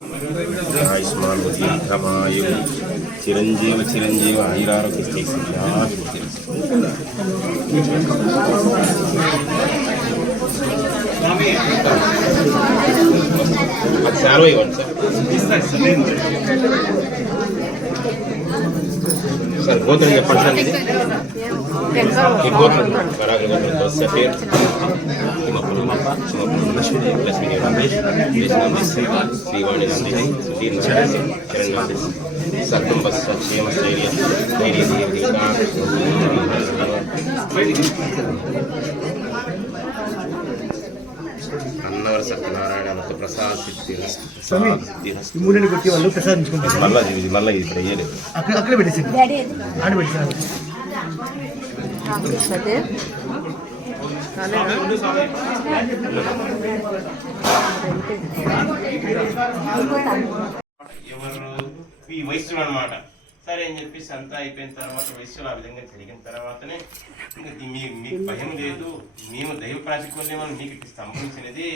आयुष्मान दीर्घमायु चिरंजीव चिरंजीव आयुरारोग्य sir गोत्र చెప్పండి ఈ గోత్రం బరాగ గోత్రం తో సఫీర్ లక్ష్మీ రమేష్ శ్రీవాణి నందిని సుధీర్ చరణ్ నంది సర్వం బస్ క్షేమ స్థైర్య ధైర్య అన్నవర సత్యనారాయణ అనంత ప్రసాద్ సిద్ధి మూలని కొట్టి వాళ్ళు ప్రసాదించుకుంటారు. మళ్ళీ ఇప్పుడు వేయలేదు అక్కడ పెట్టేసింది ఆడ పెట్టేసారు. ఎవరు ఈ వయస్సులు అనమాట. సరే అని చెప్పేసి అంతా అయిపోయిన తర్వాత వయస్సులు ఆ విధంగా జరిగిన తర్వాతనే ఇంకా మీకు భయం లేదు, మేము దైవ ప్రాతిపల్యం మీకు సంభవించినది,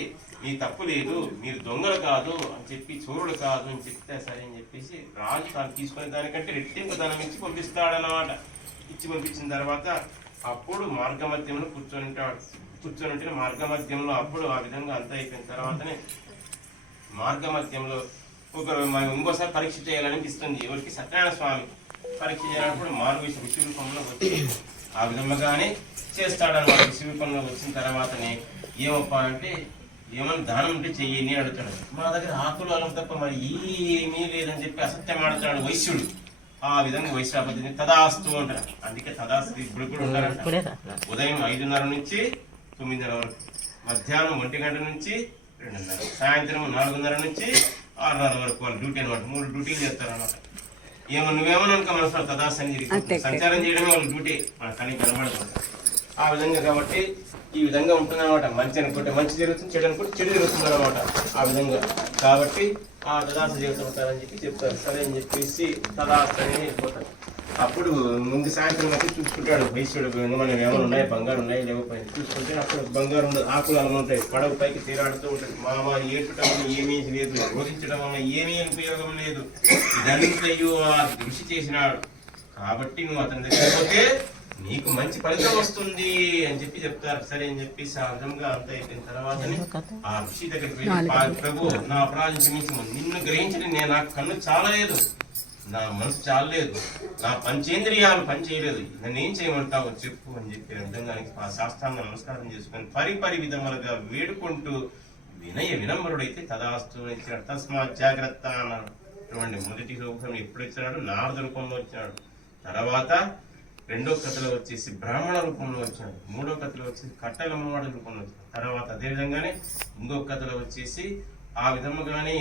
మీ తప్పు లేదు, మీరు దొంగలు కాదు అని చెప్పి చోరుడు కాదు అని చెప్తే సరే అని చెప్పేసి రాజు తాను తీసుకునే దానికంటే రెట్టింపు ధనం ఇచ్చి పంపిస్తాడన్నమాట. ఇచ్చి పంపించిన తర్వాత అప్పుడు మార్గమధ్యంలో కూర్చొని ఉంటే మార్గమధ్యంలో అప్పుడు ఆ విధంగా అంతా అయిపోయిన తర్వాతనే మార్గమధ్యంలో ఇంకోసారి పరీక్ష చేయాలనిపిస్తుంది. ఎవరికి? సత్యనారాయణ స్వామి పరీక్ష చేయాలన్నప్పుడు మారువేష ఋషి రూపంలో వచ్చి ఆ విధంగానే చేస్తాడన్నమాట. ఋషి రూపంలో వచ్చిన తర్వాతనే ఏమప్పా అంటే ఏమన్నా దానం ఉంటే చెయ్యి అడుగుతాడు. మా దగ్గర ఆకులు అలం తప్ప మరి ఏమీ లేదని చెప్పి అసత్యం ఆడుతాడు వైశ్యుడు. ఆ విధంగా వైశ్యాపతిని తదాస్తు అంటారు. అందుకే తదాస్తు ఇప్పుడు కూడా ఉంటారంట. ఉదయం 5:30 నుంచి 9:30 వరకు, మధ్యాహ్నం 1 గంట నుంచి 2:30, సాయంత్రం 4:30 నుంచి 6:30 వరకు వాళ్ళు డ్యూటీ అనమాట. 3 డ్యూటీలు చేస్తారన్నమాట. నువ్వేమని అనుకో మనసు తదాస్తు అని సంచారం చేయడమే వాళ్ళ డ్యూటీ, మన కనీ కనబడదు. ఆ విధంగా కాబట్టి ఈ విధంగా ఉంటుంది అనమాట. మంచి అనుకుంటే మంచి జరుగుతుంది, చెడు అనుకుంటే చెడు జరుగుతుంది అనమాట. ఆ విధంగా కాబట్టి ఆ తదాస్తు చేస్తుంటారని చెప్పి చెప్తారు. సరే అని చెప్పేసి తదాస్తు అని వెళ్ళిపోతారు. అప్పుడు ముందు సాయంత్రం అయితే చూసుకుంటాడు వైశ్యుడు, మనం ఏమైనా ఉన్నాయి, బంగారు ఉన్నాయి లేకపోయినా చూసుకుంటే అప్పుడు బంగారు ఉండదు, ఆకులు అలా ఉంటాయి, పడవ పైకి తీరాడుతూ ఉంటుంది. మామ ఏటడం వల్ల ఏమీ లేదు, బోధించడం వల్ల ఏమీ ఉపయోగం లేదు, ఇదంతయు ఆ కృషి చేసినాడు కాబట్టి నువ్వు అతని దగ్గర పోతే నీకు మంచి ఫలితం వస్తుంది అని చెప్పి చెప్తారు. సరే అని చెప్పి సహజంగా అంత అయిపోయిన తర్వాతనే ఆ ఋషి దగ్గరికి వెళ్ళి, ప్రభు నా అపరాధం క్షమించి, నిన్ను గ్రహించడం నాకు కన్ను చాలలేదు, నా మనసు చాలలేదు, నా పంచేంద్రియాలు పనిచేయలేదు, నన్ను ఏం చేయమంటావు చెప్పు అని చెప్పి విధంగా ఆ శాస్త్రాంగ నమస్కారం చేసుకొని పరిపరి విధములుగా వేడుకుంటూ వినయ వినమ్రుడైతే తదాస్తు ఇచ్చినాడు. తస్మాత్ జాగ్రత్త అన్నటువంటి మొదటి రూపం ఎప్పుడు ఇచ్చినాడు? నారద రూపంలో వచ్చినాడు. తర్వాత రెండో కథలో వచ్చేసి బ్రాహ్మణ రూపంలో వచ్చాడు. మూడో కథలో వచ్చేసి కట్టెలమ్మవాడి రూపంలో వచ్చాడు. తర్వాత అదేవిధంగానే ఇంకొక కథలో వచ్చేసి ఆ విధముగానే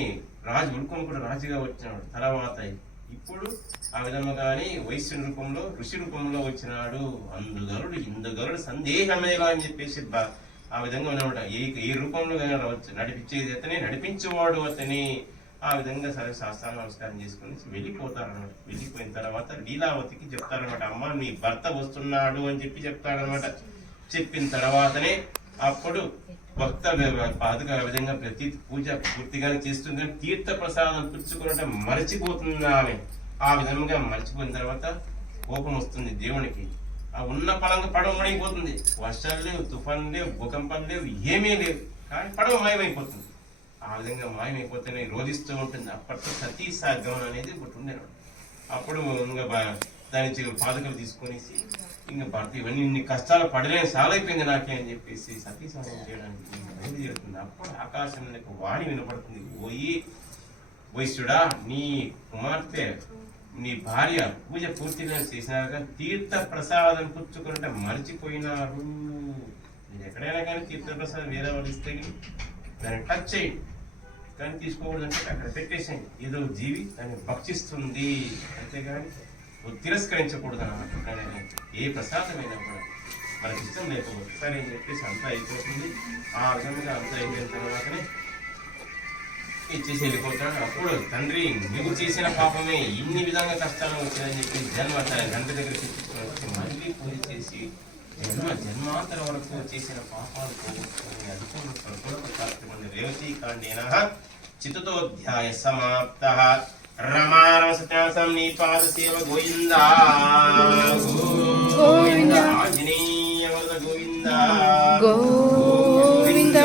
రాజు ఉడుకొని కూడా రాజుగా వచ్చినాడు. తర్వాత ఇప్పుడు ఆ విధముగానే వైశ్యుని రూపంలో ఋషి రూపంలో వచ్చినాడు. అందుగరుడు ఇందుగరుడు సందేహమేలా అని చెప్పేసి ఆ విధంగా ఉన్నమాట. ఏ రూపంలో రావచ్చు, నడిపించేది అతనే, నడిపించేవాడు అతని. ఆ విధంగా సరే శాస్త్రాన్ని నమస్కారం చేసుకుని వెళ్ళిపోతారనమాట. వెళ్ళిపోయిన తర్వాత లీలావతికి చెప్తారనమాట, అమ్మ నీ భర్త వస్తున్నాడు అని చెప్పి చెప్తాడనమాట. చెప్పిన తర్వాతనే అప్పుడు భక్త పాదుగా విధంగా ప్రతి పూజ పూర్తిగానే చేస్తుంది. తీర్థ ప్రసాదం పుచ్చుకున్నట్టు మరచిపోతుంది ఆమె. ఆ విధంగా మర్చిపోయిన తర్వాత కోపం వస్తుంది దేవునికి. ఆ ఉన్న పడంగా పడవ మడిగిపోతుంది. వర్షాలు లేవు, తుఫాను లేవు, భూకంపాలు లేవు, ఏమీ లేవు, కానీ పడవ మాయమైపోతుంది. ఆ విధంగా మాయమైపోతేనే రోధిస్తూ ఉంటుంది. అప్పట్లో సతీ సాగమనం అనేది ఒకటి ఉండేవాడు. అప్పుడు ఇంకా దాని పాదకలు తీసుకొనేసి ఇంకా భర్త ఇవన్నీ ఇన్ని కష్టాలు పడలేని సాలైపోయింది నాకే అని చెప్పేసి సతీ సాగం చేయడానికి బయలుదేరుతుంది. అప్పుడు ఆకాశంలో వాణి వినపడుతుంది, ఓయి వైశ్యుడా, నీ కుమార్తె నీ భార్య పూజ పూర్తిగా చేసినాక తీర్థ ప్రసాదం పుచ్చుకుంటే మర్చిపోయినారు. మీరు ఎక్కడైనా కానీ తీర్థ ప్రసాదం వేరే వాళ్ళు ఇస్తే దాన్ని టచ్ చేయండి, కానీ తీసుకోకూడదు అంటే అక్కడ పెట్టేసేయండి. ఏదో జీవి దాన్ని భక్షిస్తుంది, అంతేగాని తిరస్కరించకూడదు అన్నమాట. ఏ ప్రసాదమైనా కూడా మనకి ఇష్టం లేకపోతే సరే అని చెప్పేసి అంతా అయిపోతుంది. ఆ విధంగా అంతా అయిపోయిన తర్వాతనే ఇచ్చేసి వెళ్ళిపోతాడు. అప్పుడు తండ్రి నువ్వు చేసిన పాపమే ఇన్ని విధంగా కష్టాలు వచ్చాయని చెప్పి తండ్రి దగ్గర తెచ్చుకొని మళ్ళీ పూజ చేసి జన్మాంతర వరకు చేసిన పాపాలు పోగొట్టుకుని అధికంగా రేవతి కాండేన చతుర్థోధ్యాయ సమాప్తః. రమారమ సత్యాసం నీపాద సేవ గోవింద గోవింద. ఆంజనేయ వరద గోవింద గోవింద.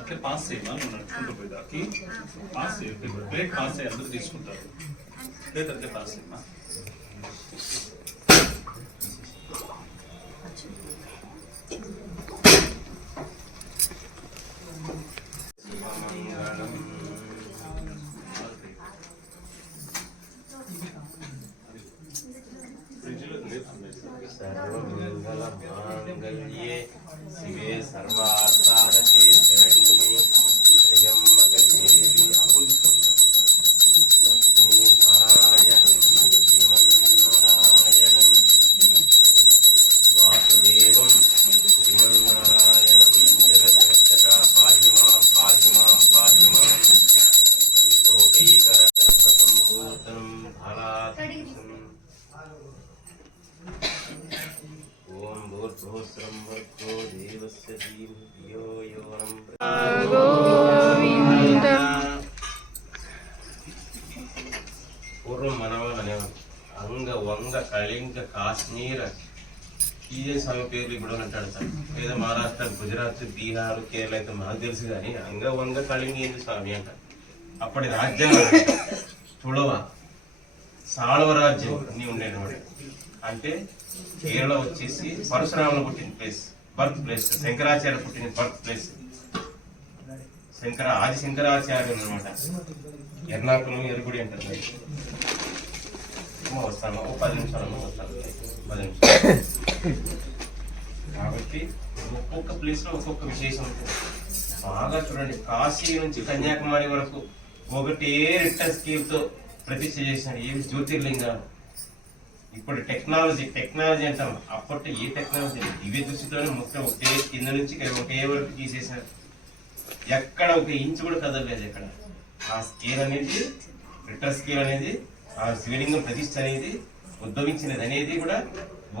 అట్లే పాస్ చేయమా నువ్వు నడుచుకుంటూ పోయేదాకి పాస్ చేయండి ప్లేట్ పాస్ చేయి అందరూ తీసుకుంటారు ప్లేట్ అట్లే పాస్ చేయమా సర్వమంగళమాంగళ్యే శివే సర్వార్థారకే శరణ్యే త్రయంబకే దేవి లక్ష్మీనారాయణం శ్రీమన్నారాయణం వాసుదేవం శ్రీమన్నారాయణం జగద్రక్షక పాహి మాం పాహి మాం పాహి మాం లోకైకరసంభూతం ఫలాత్మకం. ఓం భూర్భువస్సురం భర్గో దేవస్య ధీమహి ధియో యో నః ప్రచోదయాత్. పూర్వం మనవాళ్ళు అనేవారు అంగ వంగ కళింగ కాశ్మీర్ ఇదే స్వామి పేర్లు ఇప్పుడు అంటాడు సార్. లేదా మహారాష్ట్ర గుజరాత్ బీహార్ కేరళ అయితే మనకు తెలుసు కానీ అంగ వంగ కళింగ ఏంది స్వామి అంట. అప్పటి రాజ్యం తుళవ సాళవ రాజ్యం అన్ని ఉండేటువంటి. అంటే కేరళ వచ్చేసి పరశురాములు పుట్టిన ప్లేస్, బర్త్ ప్లేస్. శంకరాచార్య పుట్టిన బర్త్ ప్లేస్. ఆది శంకరాచార్యులు అనమాట. ఎర్నాకులం ఎరుగుడి అంటారు. వస్తాను 10 నిమిషాలు వస్తాను, 10 నిమిషాలు. కాబట్టి ఒక్కొక్క ప్లేస్ లో ఒక్కొక్క విశేషం ఉంటుంది. బాగా చూడండి, కాశీ నుంచి కన్యాకుమారి వరకు ఒకటే రిక్టర్ స్కేల్ తో ప్రతిష్ఠ చేసినాడు. ఏమి జ్యోతిర్లింగాలు. ఇప్పుడు టెక్నాలజీ అంటాం. అప్పట్లో ఏ టెక్నాలజీ దివ్య దృష్టితోనే మొత్తం ఒకటే కింద నుంచి ఒకే వరకు తీసేసారు. ఎక్కడ ఒక ఇంచు కూడా కదలలేదు ఎక్కడ. ఆ స్కేల్ అనేది, రిక్టర్ స్కేల్ అనేది, ఆ శివలింగం ప్రతిష్ఠ అనేది ఉద్భవించినది అనేది కూడా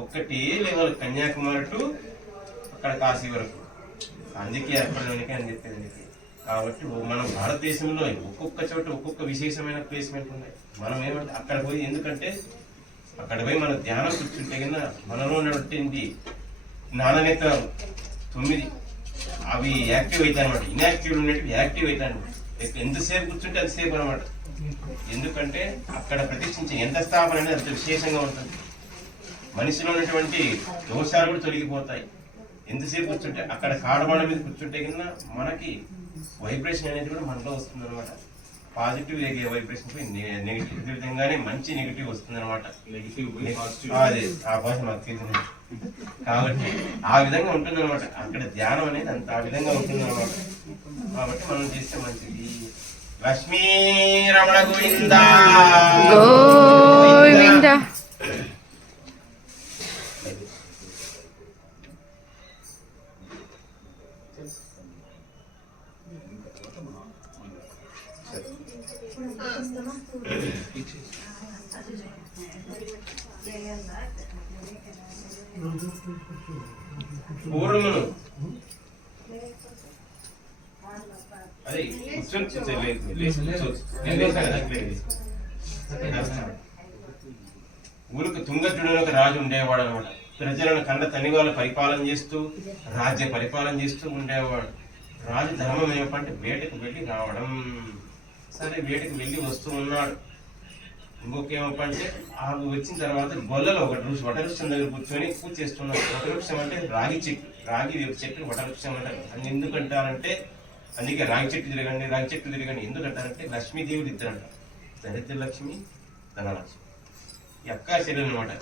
ఒక్కటే లెవెల్, కన్యాకుమారి టు అక్కడ కాశీ వరకు. అందుకే అప్పటిలోనికి అని చెప్పేది. కాబట్టి మన భారతదేశంలో ఒక్కొక్క చోట ఒక్కొక్క విశేషమైన ప్లేస్మెంట్ ఉన్నాయి. మనం ఏమంటే అక్కడ పోయి, ఎందుకంటే అక్కడ పోయి మన ధ్యానం కూర్చుంటే కన్నా మనలో ఉన్నటువంటి జ్ఞాననేత్రాలు 9 అవి యాక్టివ్ అవుతాయి అనమాట. ఇన్యాక్టివ్ ఉన్నట్టు యాక్టివ్ అవుతాయి అనమాట. ఎంతసేపు కూర్చుంటే అంతసేపు అనమాట. ఎందుకంటే అక్కడ ప్రతిష్ఠించే ఎంత స్థాపన అనేది అంత విశేషంగా ఉంటుంది. మనిషిలో ఉన్నటువంటి దోషాలు కూడా తొలగిపోతాయి ఎంతసేపు కూర్చుంటే. అక్కడ కాడబండ మీద కూర్చుంటే కన్నా మనకి వైబ్రేషన్ అనేది కూడా మనలో వస్తుంది అనమాట. పాజిటివ్ వైబ్రేషన్ నెగిటివ్ విధంగానే మంచి నెగిటివ్ వస్తుంది అనమాట. అదే ఆ భాష మాకు తెలియదు కాబట్టి ఆ విధంగా ఉంటుంది అనమాట. అక్కడ ధ్యానం అనేది అంత ఆ విధంగా ఉంటుంది అనమాట. కాబట్టి మనం చేస్తే మంచిది. లక్ష్మీ రమణ గోవింద గోవింద. పూర్వమును అదే ఊరికి తుంగజుడు ఒక రాజు ఉండేవాడు అనమాట. ప్రజలను కండ తనివాళ్ళు పరిపాలన చేస్తూ రాజ్య పరిపాలన చేస్తూ ఉండేవాడు. రాజు ధర్మం ఏమంటే వేటకు వెళ్ళి రావడం. సరే వేటకు వెళ్ళి వస్తూ ఉన్నాడు. ఇంకొకేమంటే ఆ వచ్చిన తర్వాత గొల్లలో ఒక వటవృక్షం దగ్గర కూర్చొని పూజ చేస్తున్నాడు. వటవృక్షం అంటే రాగి చెట్టు, రాగి వేపు చెట్టు వటవృక్షం అంటారు. అని ఎందుకంటారంటే అందుకే రాగి చెట్టు తిరగండి ఎందుకంటారంటే లక్ష్మీదేవుడు ఇద్దరంట. దరిద్ర లక్ష్మి, ధనలక్ష్మి. ఈ అక్కా చెల్లెలు అనమాట.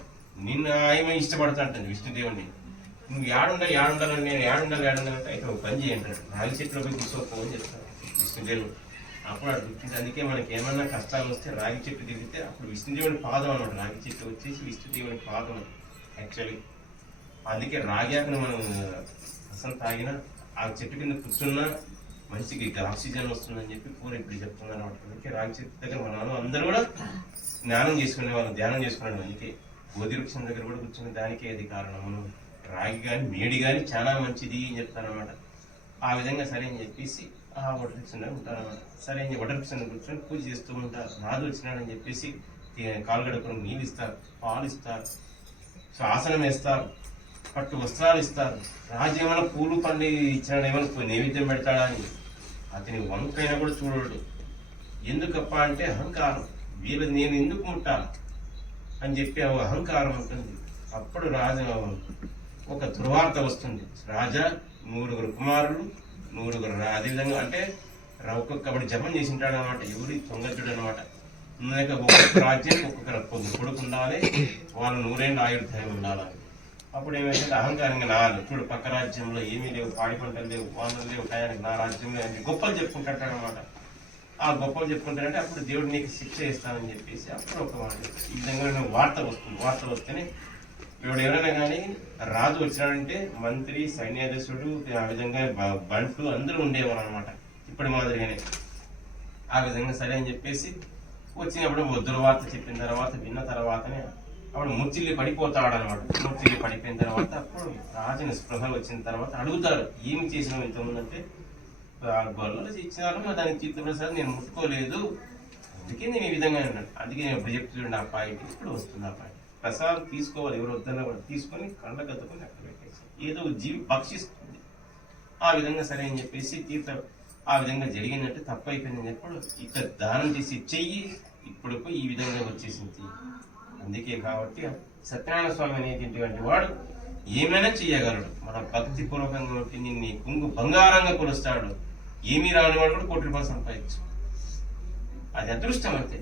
నిన్న ఆయమే ఇష్టపడతా అంటుంది విష్ణుదేవుడిని. నువ్వు ఏడుండాలని నేను ఏడుండాలంటే అయితే ఒక పని చేయంటాడు. రాగి చెట్టులో పోయి కూర్చోకపోని చెప్తాను విష్ణుదేవుడు. అప్పుడు అడుగుతుంది. అందుకే మనకి ఏమన్నా కష్టాలు వస్తే రాగి చెట్టు తిరిగితే అప్పుడు విష్ణుదేవుని పాదం అనమాట. రాగి చెట్టు వచ్చేసి విష్ణుదేవుని పాదం యాక్చువల్లీ. అందుకే రాగి ఆకును మనం రసం తాగినా ఆ చెట్టు కింద కూర్చున్నా మనిషికి ఆక్సిజన్ వస్తుందని చెప్పి పూర ఇప్పుడు చెప్తున్నారు అనమాట. అందుకే రాగి చెట్టు దగ్గర మనం అందరూ కూడా ధ్యానం చేసుకునే వాళ్ళు అందుకే బోధి వృక్షం దగ్గర కూడా కూర్చునే దానికే అది కారణము. రాగి కానీ మేడి కానీ చాలా మంచిది అని చెప్తారనమాట. ఆ విధంగా సరే అని చెప్పేసి ఆ వటవృక్షంలో ఉంటారన్నమాట. సరే అని వటవృక్షంలో కూర్చొని పూజ చేస్తూ ఉంటారు. రాజు వచ్చినాడని చెప్పేసి కాలు గడుపుకొని నీళ్ళు ఇస్తారు, పాలు ఇస్తారు, ఆసనం వేస్తారు, పట్టు వస్త్రాలు ఇస్తారు. రాజు ఏమైనా పూలు పండ్లు ఇచ్చినాడు, ఏమైనా నైవేద్యం పెడతాడా అని అతని వంకైనా కూడా చూడడు. ఎందుకప్ప అంటే అహంకారం. వీళ్ళు నేను ఎందుకు ఉంటాను అని చెప్పి అహంకారం ఉంటుంది. అప్పుడు రాజు ఒక దుర్వార్త వస్తుంది. రాజా 9 కుమారులు 9 అదేవిధంగా అంటే ఒక్కొక్కబడి జపం చేసి ఉంటాడు అనమాట. ఎవరి తుంగజుడు అనమాట. ఒక్కొక్క రాజ్యానికి ఒక్కొక్క కొడుకు ఉండాలి, వాళ్ళు 100 ఏళ్ళ ఆయుర్దాయం ఉండాలి. అప్పుడు ఏమైతే అహంకారంగా చూడు పక్క రాజ్యంలో ఏమీ లేవు, పాడి పంటలు లేవు, వానలు లేవు, టయానికి నా రాజ్యంలో గొప్పలు చెప్పుకుంటాడు అనమాట. ఆ గొప్పలు చెప్పుకుంటాడంటే అప్పుడు దేవుడు నీకు శిక్ష ఇస్తానని చెప్పేసి అప్పుడు ఒక మాట ఈ విధంగా వార్త వస్తుంది. వార్త వస్తేనే ఇప్పుడు ఎవరైనా కానీ రాజు వచ్చినాడంటే మంత్రి, సైన్యాధీశుడు, ఆ విధంగా బంట్లు అందరూ ఉండేవారు అనమాట. ఇప్పటి మాదిరిగానే ఆ విధంగా సరే అని చెప్పేసి వచ్చినప్పుడు దుర్వార్త చెప్పిన తర్వాత విన్న తర్వాతనే అప్పుడు ముచ్చిల్లి పడిపోతాడు అనమాట. ముచ్చిల్లి పడిపోయిన తర్వాత అప్పుడు రాజుని స్పృహ వచ్చిన తర్వాత అడుగుతారు, ఏమి చేసినావు ఇంతకుముందంటే గొల్లలు ఇచ్చినారు, దానికి చిత్తప్రసాద్ నేను ముట్టుకోలేదు, అందుకే నేను ఈ విధంగా అన్నాడు. అందుకే నేను ఇప్పుడు చెప్తున్నాడు ఆ పాయింట్. ఇప్పుడు వస్తుంది ఆ పాయింట్. ప్రసాదం తీసుకోవాలి, ఎవరు వద్దన్నా కూడా తీసుకొని కండగద్దుకొని అక్కడ పెట్టేసి ఏదో జీవి భక్షిస్తుంది. ఆ విధంగా సరే అని చెప్పేసి ఆ విధంగా జరిగినట్టు తప్పు అయిపోయిందని చెప్పాడు. ఇక్కడ దానం చేసి చెయ్యి ఇప్పుడు ఈ విధంగా వచ్చేసింది. అందుకే కాబట్టి సత్యనారాయణ స్వామి అనేటువంటి వాడు ఏమైనా చెయ్యగలడు. మన భక్తి పూర్వకంగా ఉంటే నిన్ను కుంగు బంగారంగా కొలుస్తాడు. ఏమీ రాని వాడు కూడా 1 కోటి రూపాయలు సంపాదించు. అది అదృష్టం అంతే.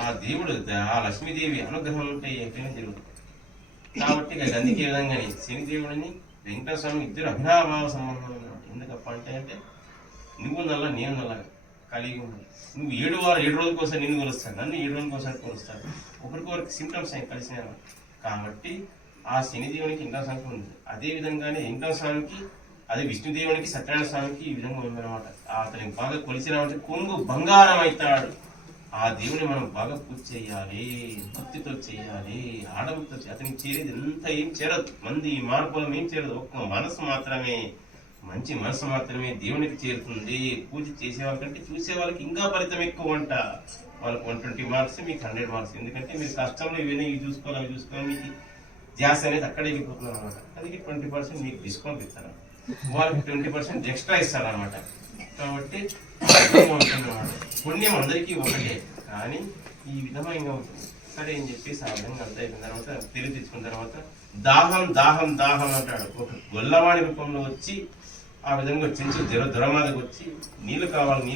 ఆ దేవుడు ఆ లక్ష్మీదేవి అనుగ్రహం ఉంటే ఎక్కడైనా జరుగుతుంది. కాబట్టి అందుకే విధంగానే శనిదేవుడిని వెంకటేశ్వర స్వామి ఇద్దరు అభినాభావ సంబంధం అన్నమాట. ఎందుకప్ప అంటే నువ్వు నల్ల నేను నల్లగా కలిగి ఉన్నాను. నువ్వు 7 రోజుల కోసం నిన్ను కొలుస్తాను, నన్ను 7 రోజుల కోసం కొలుస్తాను. ఒకరికొకరికి సింటమ్స్ కలిసిన కాబట్టి ఆ శనిదేవునికి వెంకటేశ్వర స్వామికి ఉంది. అదే విధంగానే వెంకటేశ్వర స్వామికి అదే విష్ణుదేవునికి సత్యనారాయణ స్వామికి ఈ విధంగా ఉందన్నమాట. అతనికి బాగా కొలిసినామంటే కొంగు బంగారం అవుతాడు. ఆ దేవుని మనం బాగా పూజ చేయాలి, భక్తితో చేయాలి, ఆడంతో అతనికి చేరేది ఎంత ఏం చేరదు. మంది మార్పులం ఏం చేరదు, ఒక్క మనసు మాత్రమే. మంచి మనసు మాత్రమే దేవునికి చేరుతుంది. పూజ చేసే వాళ్ళకంటే చూసే వాళ్ళకి ఇంకా ఫలితం ఎక్కువ అంట. వాళ్ళకి 120 మార్క్స్, మీకు 100 మార్క్స్. ఎందుకంటే మీరు కష్టంలో ఇవన్నీ అవి చూసుకోవాలి, మీకు ధ్యాస అనేది అక్కడే వెళ్ళిపోతున్నారు అనమాట. అందుకే 20% మీకు డిస్కౌంట్ ఇస్తారు, వాళ్ళకి 20% ఎక్స్ట్రా ఇస్తారు అనమాట. కాబట్టి ఉంటుందన్నమాట. పుణ్యం అందరికీ ఒకటే, కానీ ఈ విధంగా ఉంటుంది. సరే అని చెప్పేసి ఆ విధంగా అంత అయిపోయిన తర్వాత తెలివి తెచ్చుకున్న తర్వాత దాహం దాహం దాహం అంటాడు. ఒక గొల్లవాడి రూపంలో వచ్చి ఆ విధంగా వచ్చి దురమాదకు వచ్చి నీళ్లు కావాలని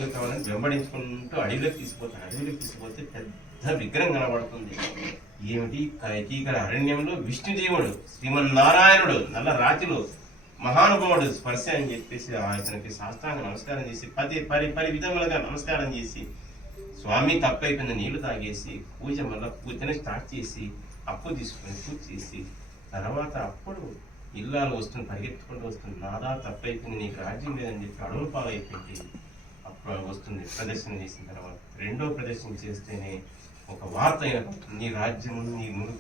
వెంబడించుకుంటూ అడవిలోకి తీసుకుపోతాడు. అడవిలోకి తీసుకుపోతే పెద్ద విగ్రహం కనబడుతుంది. ఏమిటి? కైకీకర అరణ్యంలో విష్ణుదేవుడు శ్రీమన్నారాయణుడు నల్ల రాతిలో మహానుభావుడు స్పర్శ అని చెప్పేసి అతనికి శాస్త్రాంగ నమస్కారం చేసి పరి విధములుగా నమస్కారం చేసి స్వామి తప్పైపోయిన నీళ్లు తాగేసి పూజని స్టార్ట్ చేసి అప్పు తీసుకొని పూజ చేసి తర్వాత అప్పుడు ఇల్లాలు వస్తుంది, పరిగెత్తుకుంటూ వస్తుంది. నాదా తప్పైపోయింది, నీకు రాజ్యం లేదని చెప్పి అడవుల పాలైపోయింది. అప్పుడు వస్తుంది ప్రదర్శన చేసిన తర్వాత. రెండో ప్రదర్శన చేస్తేనే ఒక వార్త అయినప్పుడు నీ రాజ్యం నీ మూడు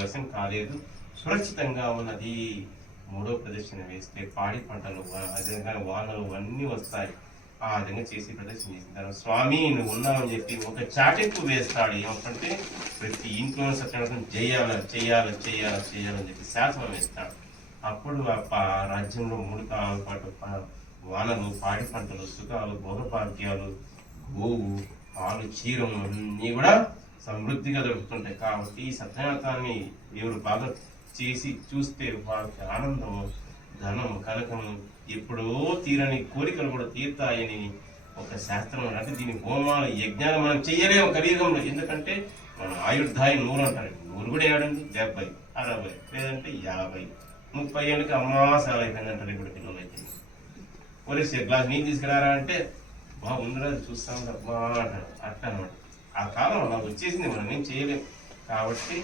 వశం కాలేదు, సురక్షితంగా ఉన్నది. మూడో ప్రదర్శన వేస్తే పాడి పంటలు అదేవిధంగా వానలు అన్నీ వస్తాయి. ఆ విధంగా చేసి ప్రదర్శన చేసిన తర్వాత స్వామి నువ్వు ఉన్నావని చెప్పి ఒక చాటింపు వేస్తాడు. ఏమంటే ప్రతి ఇంట్లో సత్యనారాయణ చెయ్యాలని చెప్పి శాసనం వేస్తాడు. అప్పుడు ఆ రాజ్యంలో 3 కాలాల పాటు వానలు, పాడి పంటలు, సుఖాలు, భోగభాగ్యాలు, గోవు, పాలు, క్షీరం అన్నీ కూడా సమృద్ధిగా దొరుకుతుంటాయి. కాబట్టి ఈ సత్యనారాయణాన్ని ఎవరు బాగా చేసి చూస్తే వాళ్ళకి ఆనందము, ధనం, కనకము, ఎప్పుడో తీరని కోరికలు కూడా తీరుతాయని ఒక శాస్త్రం. అంటే దీని హోమాలు, యజ్ఞాలు మనం చెయ్యలేము కలియుగంలో. ఎందుకంటే మన ఆయుర్దాయం 100 అంటారు. 100 కూడా ఏడండి 70, 60 లేదంటే 50, 30 ఏళ్ళకి అమ్మాసాలు అయిపోయిందంటారు ఇప్పుడు పిల్లలు అయితే. పోలీసు గ్లాస్ నీళ్ళు తీసుకురారా అంటే బాగుందిరా చూస్తాం అమ్మా అంటారు. అట్లా అనమాట. ఆ కాలం అలా వచ్చేసింది, మనం ఏం చేయలేము. కాబట్టి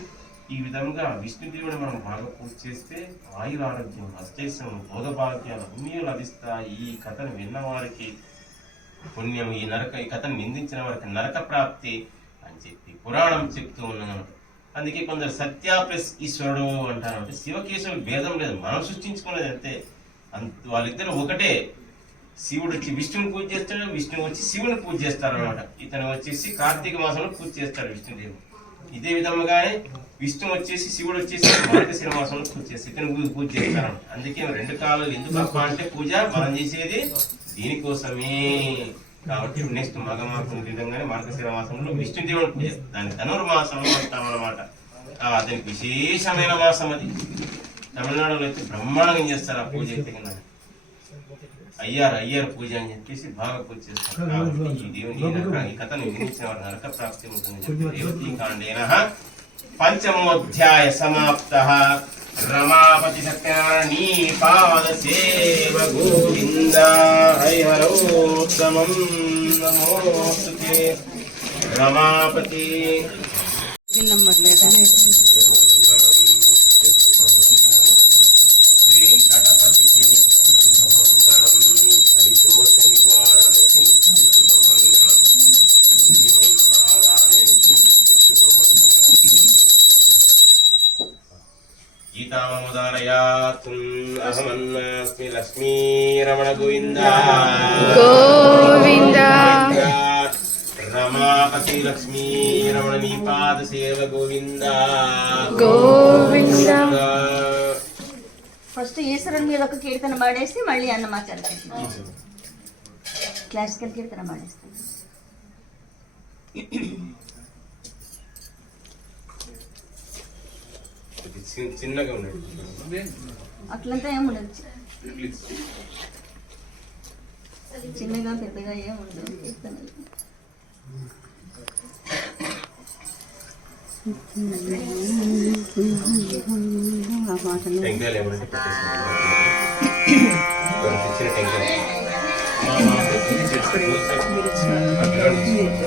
ఈ విధంగా విష్ణుదేవుని మనం బాగా పూజ చేస్తే ఆయుర ఆరోగ్యం, అష్టైశ్వర్యం, భోగభాగ్యాలు అన్నీ లభిస్తాయి. ఈ కథను విన్నవారికి పుణ్యం, ఈ కథను నిందించిన వారికి నరక ప్రాప్తి అని చెప్పి పురాణం చెప్తూ ఉన్నాను. అందుకే కొందరు సత్య ప్లస్ ఈశ్వరుడు అంటారు. అంటే శివకేశవులు భేదం లేదు, మనం సృష్టించుకునేది అంతే. వాళ్ళిద్దరు ఒకటే. శివుడు వచ్చి విష్ణువుని పూజ చేస్తాడు, విష్ణువు వచ్చి శివుని పూజ చేస్తారు అనమాట. ఇతను వచ్చేసి కార్తీక మాసంలో పూజ చేస్తాడు విష్ణుదేవుడు. ఇదే విధముగానే విష్ణు వచ్చేసి శివుడు వచ్చేసి మార్గశిర మాసంలో పూజ చేస్తారు, ఇతను పూజ చేస్తారు. అందుకే 2 కాలాలు ఎందుకు అంటే పూజ మనం చేసేది దీనికోసమే. కాబట్టి నెక్స్ట్ మగమాసం విధంగానే మార్గశిర మాసంలో విష్ణుదేవుడు పూజ, దాని ధనుర్మాసం అంటాం అనమాట. దానికి విశేషమైన మాసం అది. తమిళనాడులో అయితే బ్రహ్మాండంగా చేస్తారు ఆ పూజ అయితే కన్నా. అయ్యారు పూజ అని చెప్పేసి బాగా పూజ చేస్తారు. కాబట్టి ఈ దేవుని ఈ కథను వినిపించిన వారు నరక ప్రాప్తి ఉంటుంది. దేవతీ కాండేన పంచమోధ్యాయ సమాప్తః. రమాపతి సత్యనారాయణీ పాద సేవ గోవింద. హరిహరోత్తమం నమోస్తుతే. రమాపతి వెంకటపతికి నిత్యశుభమంగళం. ఫలితోష నివారణకి నిత్యశుభమంగళం. శ్రీమన్నారాయణకి నిత్యశుభమంగళం. గీతాముదారయాత్. అహమన్నాస్మి లక్ష్మీరమణ గోవింద గోవింద. రమాపతి లక్ష్మీరమణ నీ పాద సేవ గోవింద గోవింద. ఫస్ట్ ఈశ్వరుని మీద ఒక కీర్తన పాడేసి మళ్ళీ అన్నమాచార్య క్లాసికల్ కీర్తన పాడేస్తాం. చిన్నగా ఉండండి, అట్లంతా ఏముండదు, చిన్నగా పెద్దగా ఏముండదు కీర్తనలు. టెంకాయలు ఏమంటే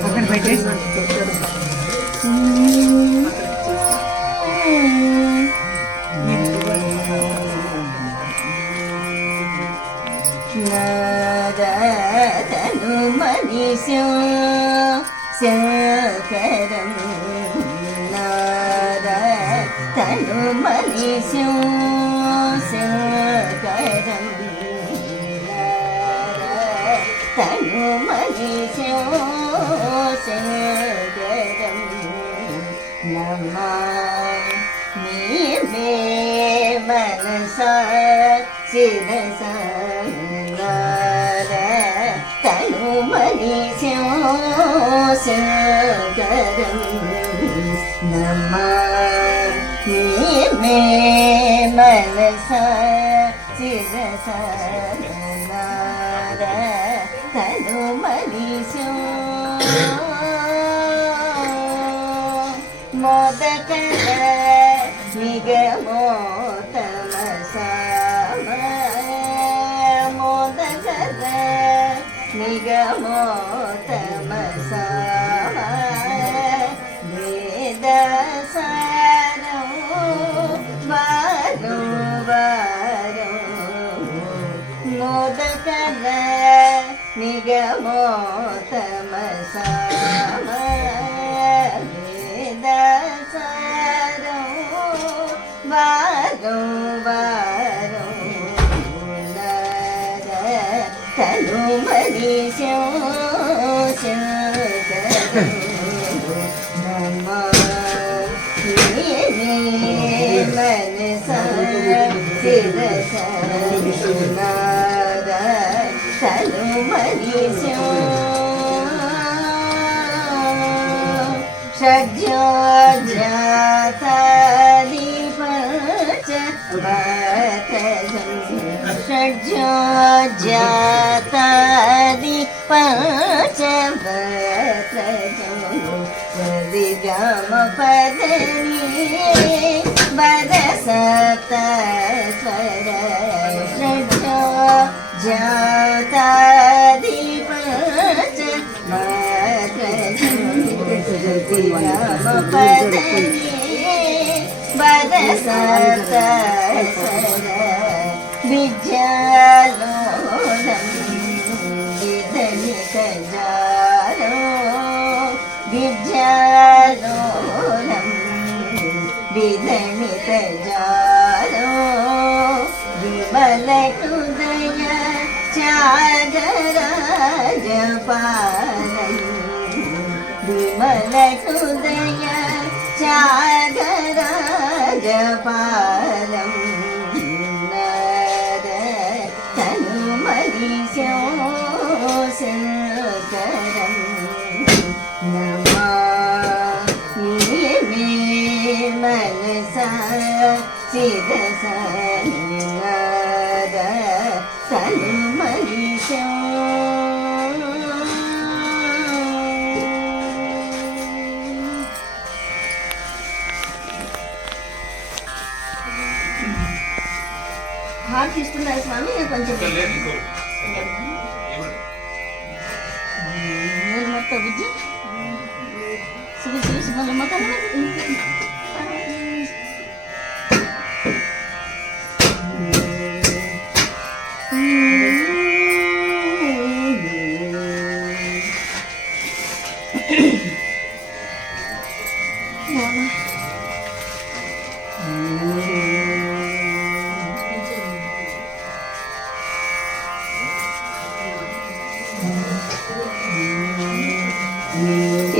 అక్కడ పెట్టేసి తను మనీషం శంకరం తను మనీషం శంకరం తనుమనిశో శంకరం నమామి మే మనసా శిరస తనుమనిశో శంకరం నమామి మే మనసా శిరస తనుమనిశో మోదకర నిగమోతమసామ మోదకర నిగమోతమసామ వేదసారం వారం వారం మోదకర నిగమోతమసామ వేదసారం వారం వారం తనుమనిశో శంకరం నమామి మనసా శిరస తనుమనిశో షడ్జోజాతదీపచ షడ్జోజాతదీపచ సరిగమ పదని వరసప్త స్వర షడ్జోజాతదీపచ విద్యాలోనం విధనిత జాలో విద్యాలోనం విధనిత జాలో విమల హృదయ త్యాగరాజ పాలయ విమల హృదయ త్యాగరాజ పాలం తనుమనిశో శంకరం నమామి మే మనసా శిరస తనుమనిశో హార్ట్ ఇస్తున్నారు స్వామి కొంచెం లేదు ఇంకో మొత్తం విద్య చూసి మళ్ళీ మొత్తం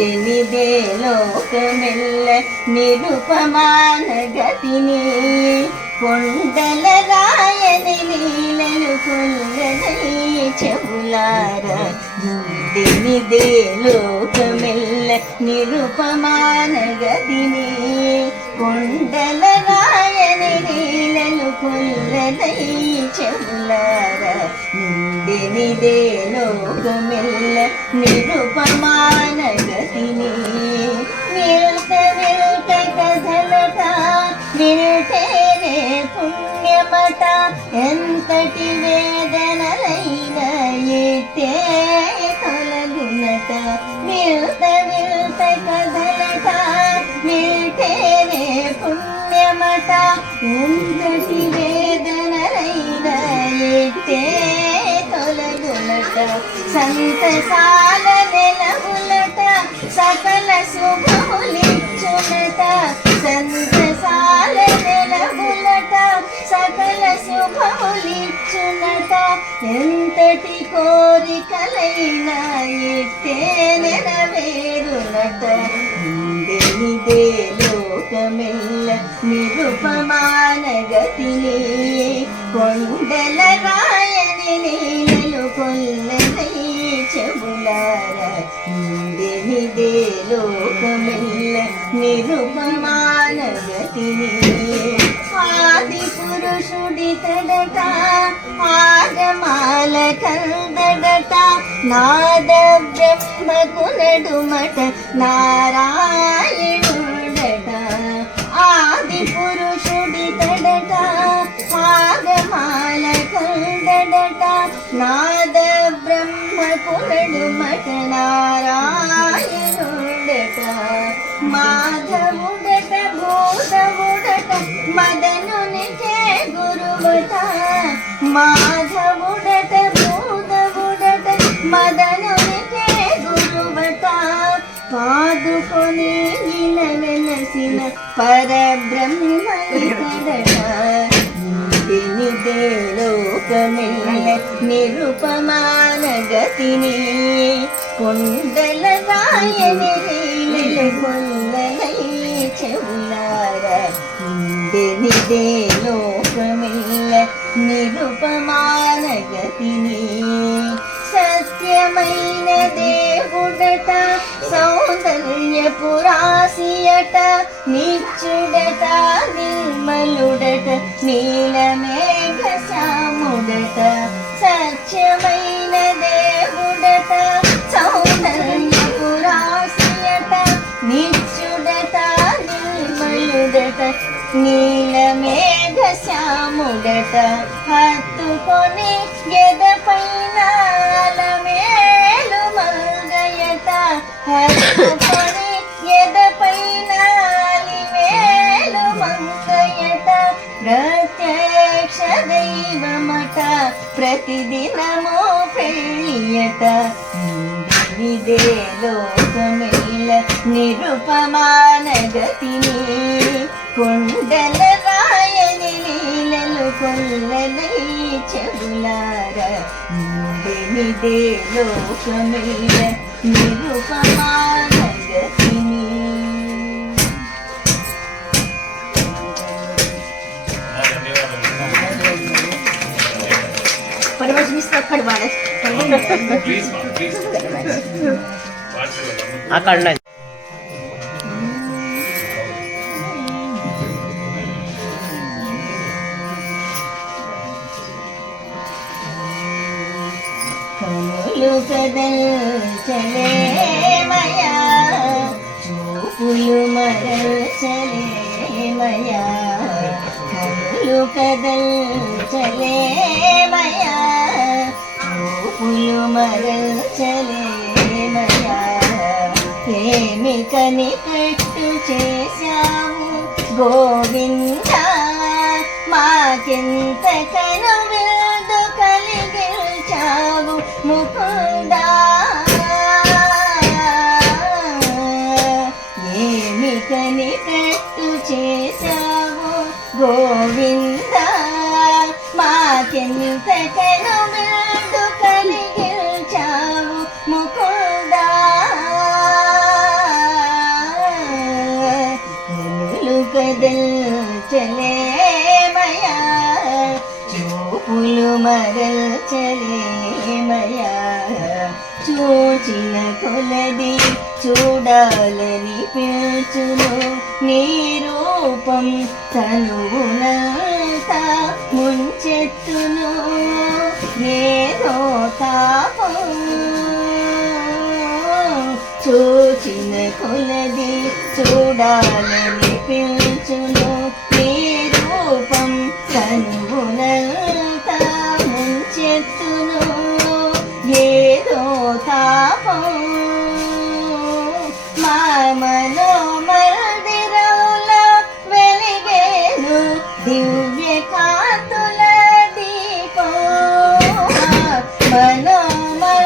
ఎనిదే లోకమెల్ల నిరుపమాన గతిని కొండల రాయని లీలలు కొల్లదై చెవులార ఎనిదే లోకమెల్ల నిరుపమాన గతిని కొండల రాయని లీలలు కొల్లదై చెవులార నిందెనిదే లోకమెల్ల నిరుపమాన గతిని విల్త విల్త కథలట విల్తేనే పుణ్యమట ఎంతటి వేదనలైన ఎట్టే తొలగునట విల్త విల్త కథలట విల్తేనే పుణ్యమట ఎంతటి వేదనలైన ఎట్టే తొలగునట సంతసాల నెలవులట సకల శుభములిచ్చునట సంతసాల నెలవులట సకల శుభములిచ్చునట ఎంతటి కోరికలైనా ఇట్టే నెరవేరునట ఇందెనిదే లోకమెల్ల నిరుపమాన గతిని కొండల రాయని నీలలు కొల్లనై చెబులార ఇందెనిదే లోకమెల్ల నిరుపమాన గతిని ఆది పురుషుడి తడట ఆగమాల కందడట నాద బ్రహ్మకు నడుమట నారాయణుడట ఆది పురుషుడి తడట ఆగమాల కందడట నాద బ్రహ్మకు నడుమట నారాయణుడట మాధవుడట భూతవుడట మదనునికే గురువట మాధవుడట భూతవుడట మదనునికే గురువట పాదుకొని వెలసిన పరబ్రహ్మనిదట నిదే లోకమెల్ల నిరుపమాన గతిని కొండల రాయని లీలలు కొల్లనై చెవులార నిదే లోకమెల్ల నిరుపమాన గతిని సత్యమైన దేవుడట సౌందర్య పురాసియట నిత్యుడట నిర్మలుడట నీలమేఘ శ్యాముడట సత్యమైన దేవుడట సౌందర్య పురాసియట నిత్యుడట నిర్మలుడట నీలమేఘ శ్యాముడట హత్తుకొని గెదపైన అలమేలు మల్గయట హత్తుకొని గెదపైన అలిమేలు మంగయట ప్రత్యక్ష దైవమట ప్రతిదినము పెళ్ళియట ఇదే లోకమెల్ల నిరుపమాన గతిని కొండల రాయని లీలలు కొల్లనై చెబులార ఇదే లోకమెల్ల నిరుపమాన గతిని పరమశిస్తూ అక్కడ ప్లీజ్ అక్కడ కనులు కదల్చలేమయా చూపులు మరల్చలేమయా కనులు కదల్చలేమయా చూపులు మరల్చలేమయా ఏమి కనికట్టు చేశావు గోవిందా మాకెంత కనువిందు కలిగించావు ముకుందా ఏమి కనికట్టు చేశావు గోవిందా మాకెంత కనువిందు కలిగించావు ముకుందా కనులు కదల్చలేమయా చూపులు మరల్చలేమయా చూచిన కొలది చూడాలని పిలుచును నీ రూపం తనువునంతా ముంచెత్తును ఏదో తాపం చూచిన కొలది చూడాలని పిలుచును నీ రూపం తనువునంతా ముంచెత్తును ఏదో తాపం మా మనోమందిరంలో వెలిగేను దివ్య కాంతుల దీపం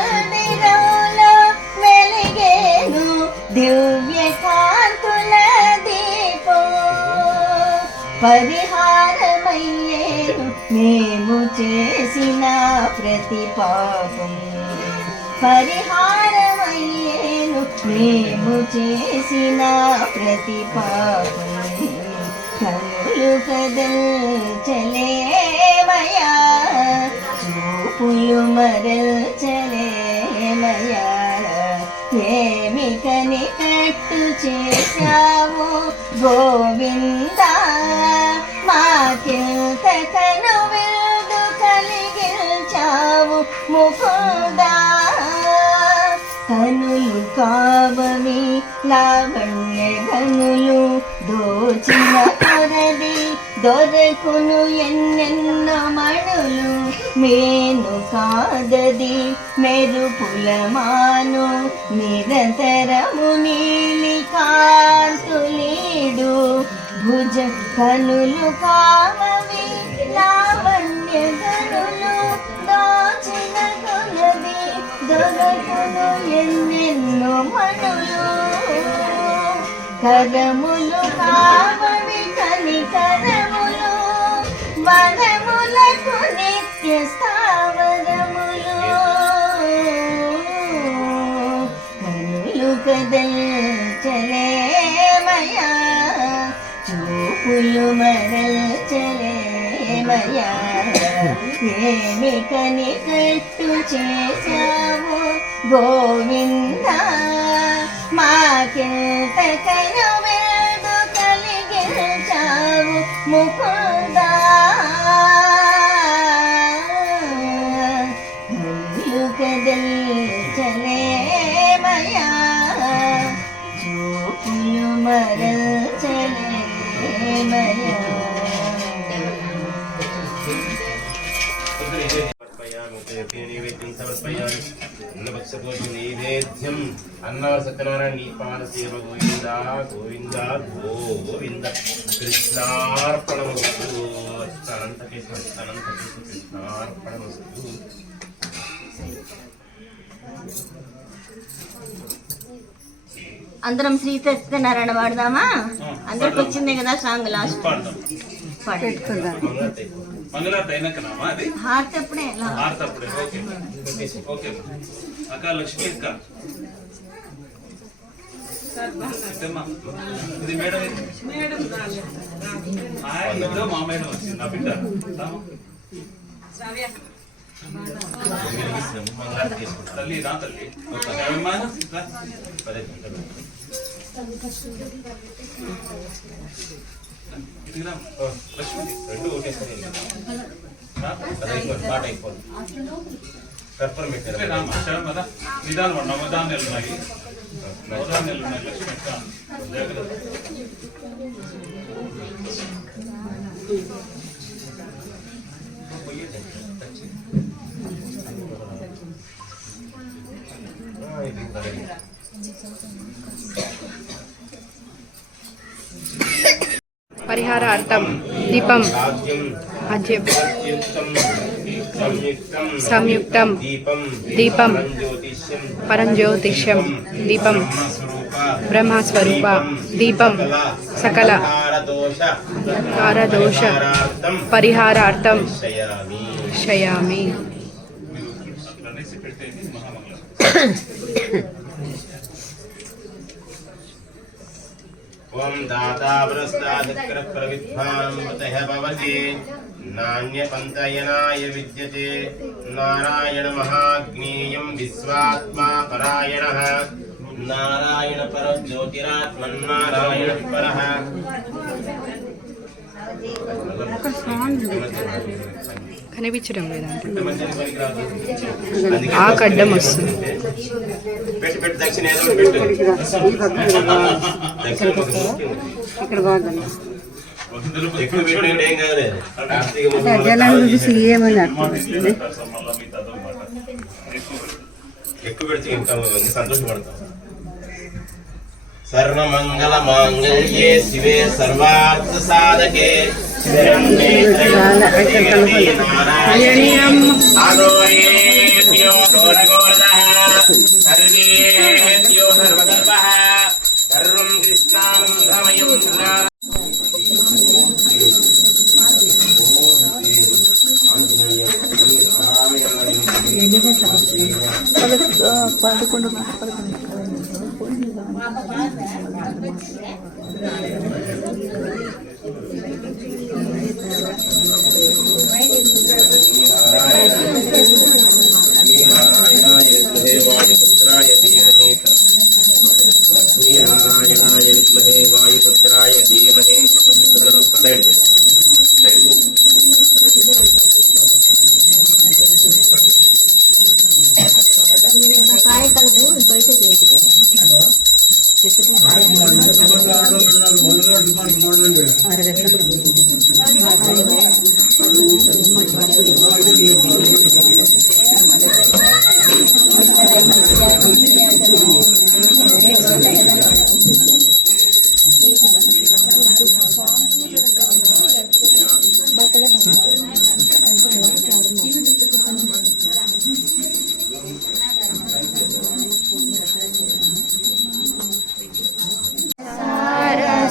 మనోమందిరంలో వెలిగేను దివ్య కాంతుల దీపం పరిహారమయ్యేను మేము చేసిన ప్రతి పాపం. పరిహారమయ్యేను మేము చేసిన ప్రతి పాపం. కనులు కదల్చలేమయా, చూపులు మరల్చలేమయా, ఏమి కనికట్టు చేశావు గోవిందా, మాకింత కనువిందు కలిగించావు ముకుందా. కనులు కావవి లావణ్య ఘనులు, దోచిన కొరది దొరకును ఎన్నెన్నో మణులు. మేను కాదది మెరుపుల మాను, నిరంతరము నీలి కాంతులీడు. భుజ కనులు కావవి లావణ్య ఘనులు, దోచిన కొలది దొరకును ఎన్నెన్నో మణులు. కరములు కావవి కనికరములు, వనములకు నిత్య స్థావరములు. కనులు కదల్చలేమయా, చూపులు మరల్చలేమయా, ఏమి కనికట్టు చేశావు గోవిందా, మాకింత కనువిందు కలిగించావు ముకుందా. కనులు కదల్చలేమయా, చూపులు మరల్చలేమయా. నైవేద్యం సమర్పయామి. నైవేద్యం అన్నవ సత్యనారాయణ నీపాల సేవ గోవింద గోవింద గోవింద. కృష్ణార్పణమస్తు. అనంత కృష్ణార్పణమస్తు. అందరం శ్రీ సత్యనారాయణ పాడదామా? అందరికి వచ్చిందే కదా సాంగ్ లాస్ట్ పెట్టుకుందాం. మంగళారతి అయినాకనామా అది? హార్ట్ ఎప్పుడే హారతి అప్పుడే. ఓకే ఓకే అక్క లక్ష్మి అక్క ఇది మేడం ఇదో మా మేడం వచ్చింది నా బిడ్డ. తల్లి రా తల్లి లక్ష్మి రెండు ఒకటేసారి పాట అయిపోతుంది. కర్పూరం పెట్టారు కదా నిదానం నవధాన్యాలు ఉన్నాయి, నవధాన్యాలు ఉన్నాయి. లక్ష్మి అక్క జాగ్రత్త. పరిహారార్థం దీపం అజ్యం సంయుక్తం దీపం పరంజ్యోతిష్యం దీపం బ్రహ్మస్వరూప దీపం సకల కారదోష పరిహారార్థం శయామి. ఓం దాతా పురస్తాదిక్ర ప్రవిద్వాం మతః భవతి నాణ్యపంతయనాయ విద్యతే నారాయణ మహాజ్ఞేయం విశ్వాత్మా పరాయణః నారాయణ పరో జ్యోతిరాత్మన్నారాయణ పరః. కనిపించడం లేదంటే ఆ కడ్డం వస్తుంది. పెట్టు దక్షిణ ఏదో పెట్టు. ఇక్కడ బాగుంది. ఎక్కువ పెట్టండి ఏం కాదు. జనం చూసి ఏమని అర్థం వస్తుంది. ఎక్కువ పెడితే ఇంకా సంతోషపడతాం. సర్వమంగళ మాంగళ్యే శివే సర్వార్థ సాధకే సర్వం కృష్ణానందమయం वायुपुत्राय धीमहि लक्ष्मीनारायणाय विद्महे वायुपुत्राय धीमहि साइड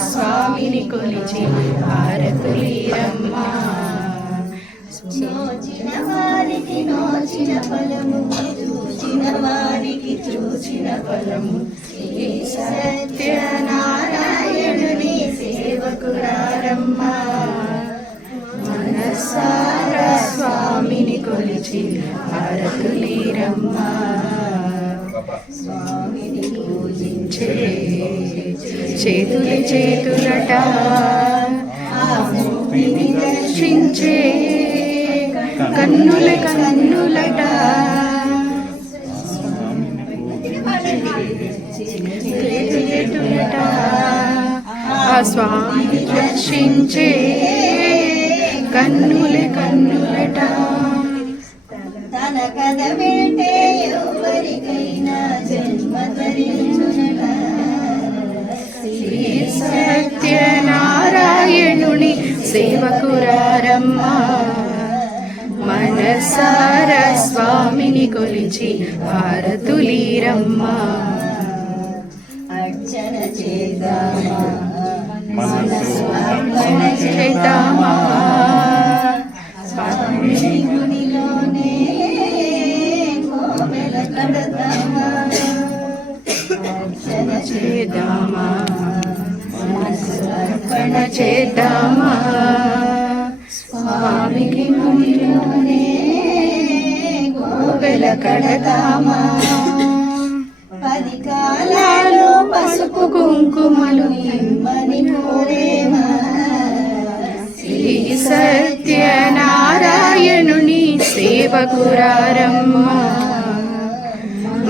స్వామిని కొలిచి హారతులీరమ్మా. నోచిన వారికి నోచిన ఫలము, చూచిన వారికి చూచిన ఫలము. శ్రీ సత్యనారాయణుని సేవకురారమ్మా. మనసారా స్వామిని కొలిచి హారతులీరమ్మా. స్వామిని పూజించే చేతుల చేతులట దర్శించే కన్నుల కన్నులట. చేతులట ఆ స్వామిని దర్శించే కన్నుల కన్నులట. తన కథ వింటే ఎవరికైనా జన్మ ధరించునట. శ్రీ సత్యనారాయణుని సేవకురారమ్మా. మనసారా స్వామిని కొలిచి హారతులీరమ్మా. అర్చన చేద్దామా, మనసు అర్పణ చేద్దామా. స్వామి గుడిలోనే కోవెల కడదామా. అర్చన చేద్దామా, మనసు అర్పణ చేద్దామా. స్వామికి గుడిలోనే కోవెల కడదామా. 10 కాలాలు పసుపు కుంకుమలు ఇమ్మని కోరేమా. శ్రీ సత్యనారాయణుని సేవకురారమ్మా.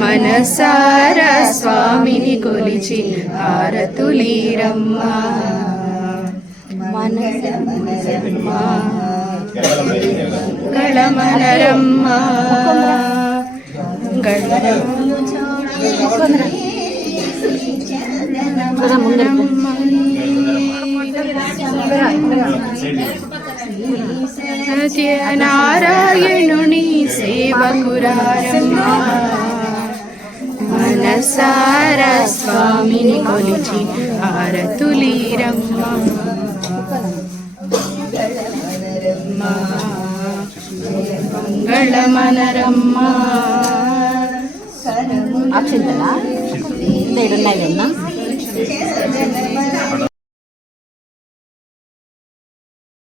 మనసారా స్వామిని కొలిచి హారతులీరమ్మా. మనసమ్మా గళమనరమ్మా. సత్యనారాయణుని సేవకురారమ్మా. మనసారా స్వామిని కొలిచి హారతులీరమ్మా. మంగళమనరమ్మా. అక్షింతలా 7 ఉన్నాయి.